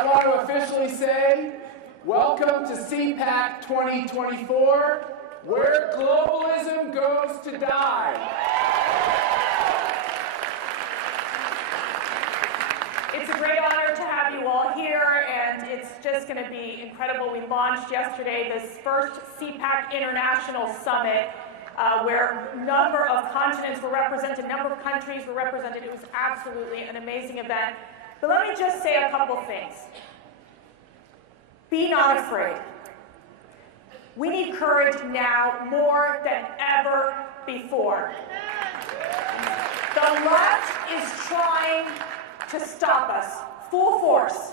I want to officially say, welcome to CPAC 2024, where globalism goes to die. It's a great honor to have you all here, and it's just going to be incredible. We launched yesterday this first CPAC International Summit, where a number of continents were represented, a number of countries were represented. It was absolutely an amazing event. But let me just say a couple things. Be not afraid. We need courage now more than ever before. The left is trying to stop us, full force,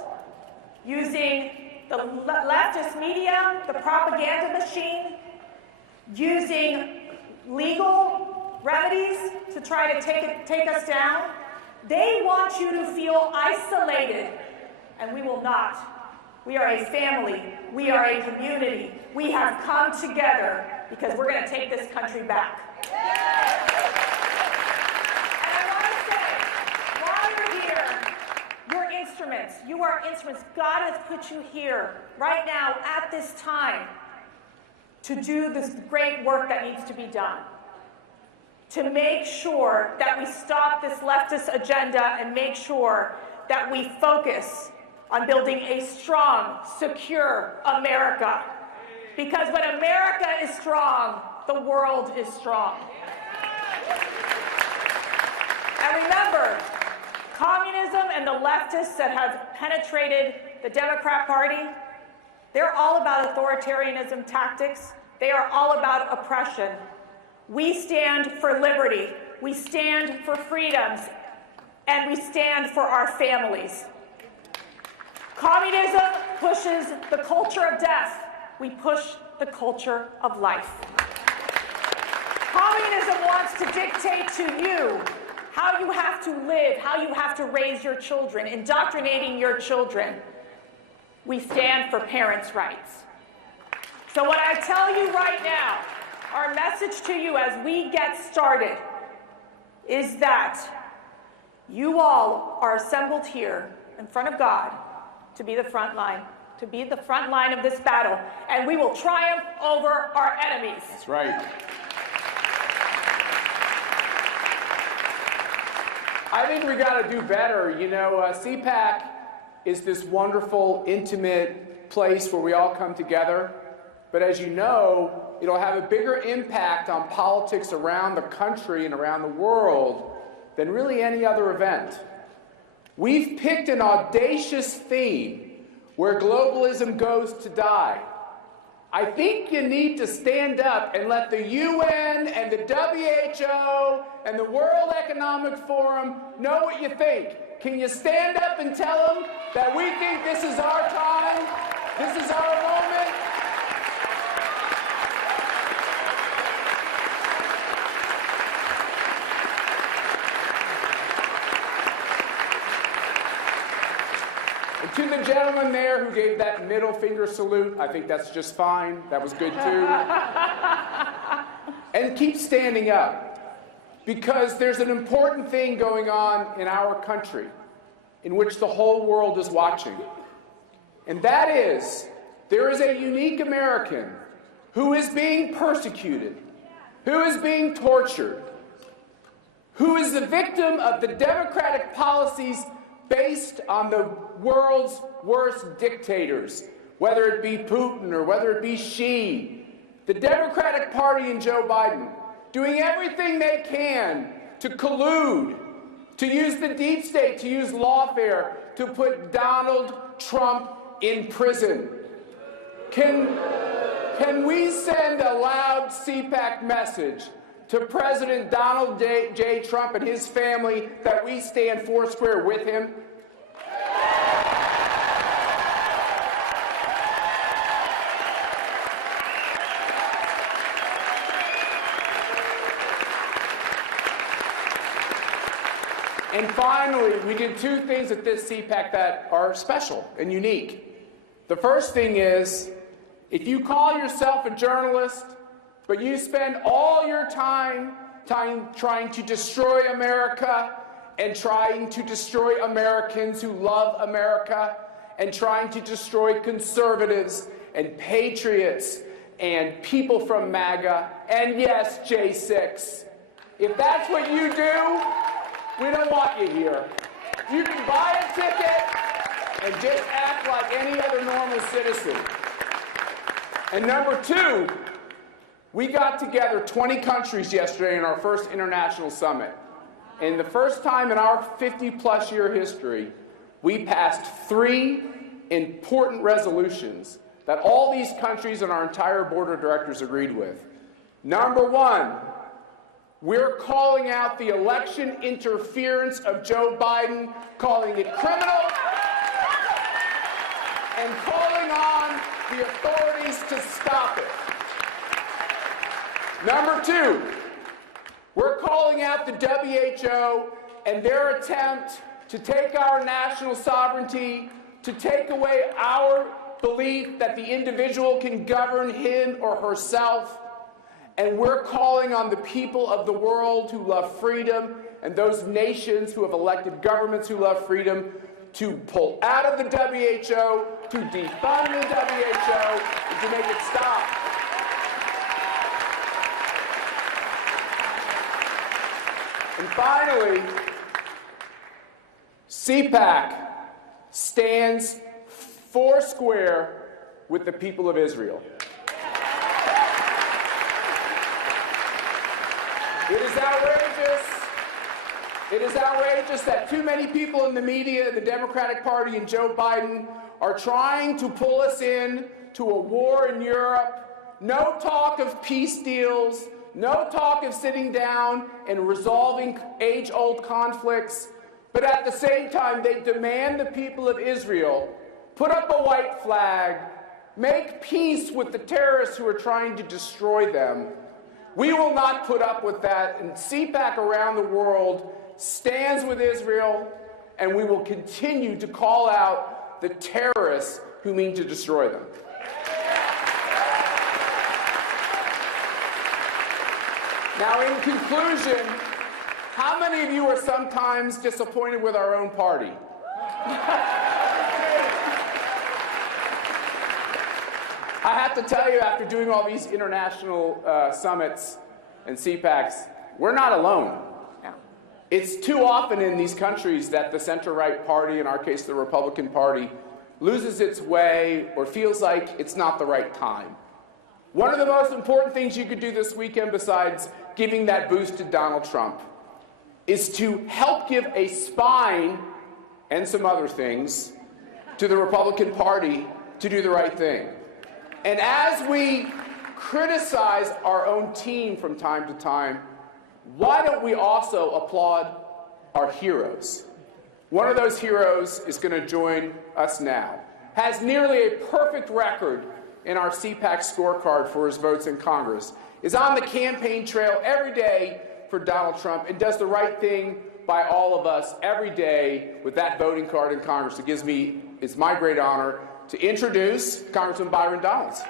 using the leftist media, the propaganda machine, using legal remedies to try to take us down. They want you to feel isolated, and we will not. We are a family. We are a community. We have come together because we're going to take this country back. And I want to say, while you're here, you're instruments. You are instruments. God has put you here right now at this time to do this great work that needs to be done, to make sure that we stop this leftist agenda and make sure that we focus on building a strong, secure America. Because when America is strong, the world is strong. And remember, communism and the leftists that have penetrated the Democrat Party, they're all about authoritarianism tactics. They are all about oppression. We stand for liberty. We stand for freedoms. And we stand for our families. Communism pushes the culture of death. We push the culture of life. Communism wants to dictate to you how you have to live, how you have to raise your children, indoctrinating your children. We stand for parents' rights. So what I tell you right now, our message to you as we get started is that you all are assembled here in front of God to be the front line, of this battle, and we will triumph over our enemies. That's right. I think we got to do better. You know, CPAC is this wonderful, intimate place where we all come together. But as you know, it'll have a bigger impact on politics around the country and around the world than really any other event. We've picked an audacious theme where globalism goes to die. I think you need to stand up and let the UN and the WHO and the World Economic Forum know what you think. Can you stand up and tell them that we think this is our time, this is our moment? And to the gentleman there who gave that middle finger salute, I think that's just fine. That was good too. And keep standing up. Because there's an important thing going on in our country in which the whole world is watching. And that is, there is a unique American who is being persecuted, who is being tortured, who is the victim of the democratic policies based on the world's worst dictators, whether it be Putin or whether it be Xi. The Democratic Party and Joe Biden doing everything they can to collude, to use the deep state, to use lawfare, to put Donald Trump in prison. Can we send a loud CPAC message to President Donald J. Trump and his family that we stand foursquare with him? And finally, we did two things at this CPAC that are special and unique. The first thing is, if you call yourself a journalist, but you spend all your time trying to destroy America and trying to destroy Americans who love America, and trying to destroy conservatives and patriots and people from MAGA, and yes, J6. If that's what you do, we don't want you here. You can buy a ticket and just act like any other normal citizen. And number two, we got together 20 countries yesterday in our first international summit. And the first time in our 50-plus year history, we passed 3 important resolutions that all these countries and our entire board of directors agreed with. Number one, we're calling out the election interference of Joe Biden, calling it criminal, and calling on the authorities to stop it. Number two, we're calling out the WHO and their attempt to take our national sovereignty, to take away our belief that the individual can govern him or herself. And we're calling on the people of the world who love freedom and those nations who have elected governments who love freedom to pull out of the WHO, to defund the WHO, and to make it stop. And finally, CPAC stands foursquare with the people of Israel. It is outrageous. It is outrageous that too many people in the media, the Democratic Party and Joe Biden are trying to pull us in to a war in Europe. No talk of peace deals, no talk of sitting down and resolving age-old conflicts. But at the same time, they demand the people of Israel put up a white flag, make peace with the terrorists who are trying to destroy them. We will not put up with that, and CPAC around the world stands with Israel, and we will continue to call out the terrorists who mean to destroy them. Now, in conclusion, how many of you are sometimes disappointed with our own party? I have to tell you, after doing all these international summits and CPACs, we're not alone. It's too often in these countries that the center-right party, in our case the Republican Party, loses its way or feels like it's not the right time. One of the most important things you could do this weekend, besides giving that boost to Donald Trump, is to help give a spine and some other things to the Republican Party to do the right thing. And as we criticize our own team from time to time, why don't we also applaud our heroes? One of those heroes is going to join us now. Has nearly a perfect record in our CPAC scorecard for his votes in Congress. Is on the campaign trail every day for Donald Trump and does the right thing by all of us every day with that voting card in Congress. It's my great honor to introduce Congressman Byron Donalds.